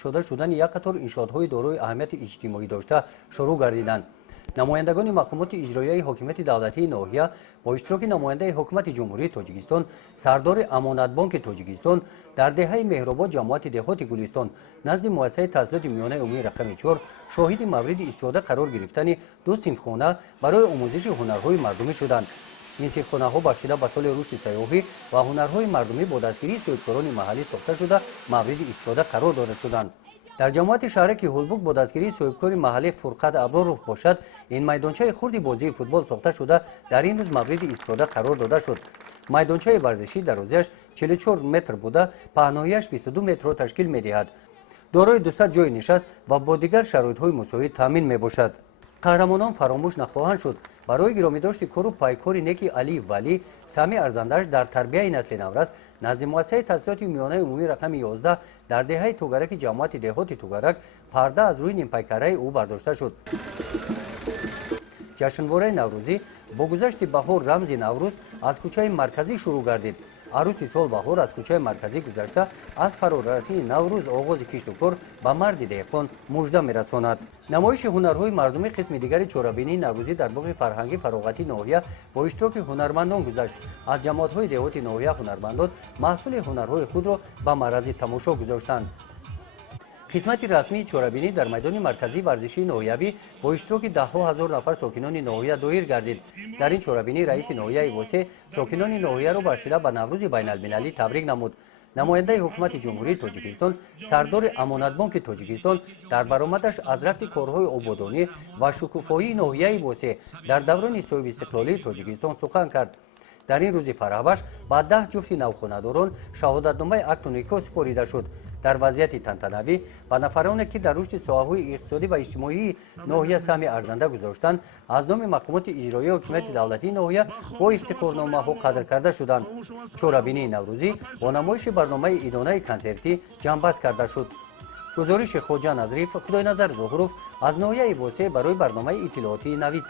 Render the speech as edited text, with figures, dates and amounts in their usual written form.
кушода шудани як қатор иншоотҳои дорои аҳамияти иҷтимоӣ дошта шурӯъ гардиданд. намояндагони мақомоти иҷроияи ҳокимияти давлатии ноҳия бо иштироки намояндаи ҳукумати ҷумҳурии тоҷикистон, сардори амонатбонки тоҷикистон, дар деҳаи меҳробод ҷамоати деҳоти гулистон назди муассисаи таҳсилоти миёнаи умумии рақами 4 шоҳиди мавриди истифода қарор гирифтани ду синфхона барои омӯзиши ҳунарҳои мардумӣ шуданд. ин синфхонаҳо бахшида ба соли рушди сайёҳӣ ва ҳунарҳои мардумӣ бо дастгирии соҳибкорони маҳаллӣ сохта шуда мавриди истифода қарор дода шуданд. дар ҷамоати шаҳраки ҳулбук бо дастгирии соҳибкори маҳаллӣ Фурқат Аброров бошад, ин майдончаи хурди бозии футбол сохта шуда дар ин рӯз мавриди истифода қарор дода шуд. майдончаи варзишӣ дарозиаш 44 метр буда, паҳноияш 22 метрро ташкил медиҳад. дорои 200 ҷойи нишаст ва бо дигар шароитҳои мусоид таъмин мебошад. қаҳрамонон фаромӯш нахоҳанд шуд. барои гиромидошти кору пайкори неки Алӣ Валӣ, сами арзандаш дар тарбияи насли наврас назди муассисаи таҳсилоти миёнаи умумии рақами 11 дар деҳаи тугараки ҷамоати деҳоти тугарак парда аз рӯи нимпайкараи ӯ бардошта шуд. ҷашнвораи наврӯзӣ бо гузашти баҳор рамзи наврӯз аз кӯчаи марказӣ шурӯъ гардид. арӯси сол баҳор аз кӯчаи марказӣ гузашта аз фарорасии наврӯз оғози кишту кор ба марди деҳқон мужда мерасонад. намоиши ҳунарҳои мардумӣ қисми дигари чорабинии наврӯзӣ дар боғи фарҳангӣ фароғатии ноҳия бо иштироки ҳунармандон гузашт. аз ҷамоатҳои деҳоти ноҳия ҳунармандон маҳсули ҳунарҳои худро ба маърази тамошо гузоштанд. қисмати расмии чорабинӣ дар майдони марказии варзишии ноҳиявӣ бо иштироки даҳҳо ҳазор нафар сокинони ноҳия доир гардид. дар ин чорабинӣ раиси ноҳияи восеъ сокинони ноҳияро бахшида ба наврӯзи байналмилалӣ табрик намуд. намояндаи ҳукумати ҷумҳурии тоҷикистон, сардори амонатбонки тоҷикистон дар баромадаш аз рафти корҳои ободонӣ ва шукуфоии ноҳияи восеъ дар даврони соҳибистиқлолии тоҷикистон сухан кард. дар ин рӯзи фарҳбахш ба 10 ҷуфти навхонадорон шаҳодатномаи акту никоҳ супорида шуд. дар вазъияти тантанавӣ ба нафароне ки дар рушди соҳаҳои иқтисодӣ ва иҷтимоии ноҳия сами арзанда гузоштанд аз номи мақомоти иҷроияи ҳукумияти давлатии ноҳия бо ифтихорномаҳо қадр карда шуданд. чорабинии наврӯзӣ бо намоиши барномаи идонаи консертӣ ҷамъбаст карда шуд. гузориши хоҷа Назриф, Худойназар Зуҳуров аз ноҳияи восеъ барои барномаи иттилоотии Навид.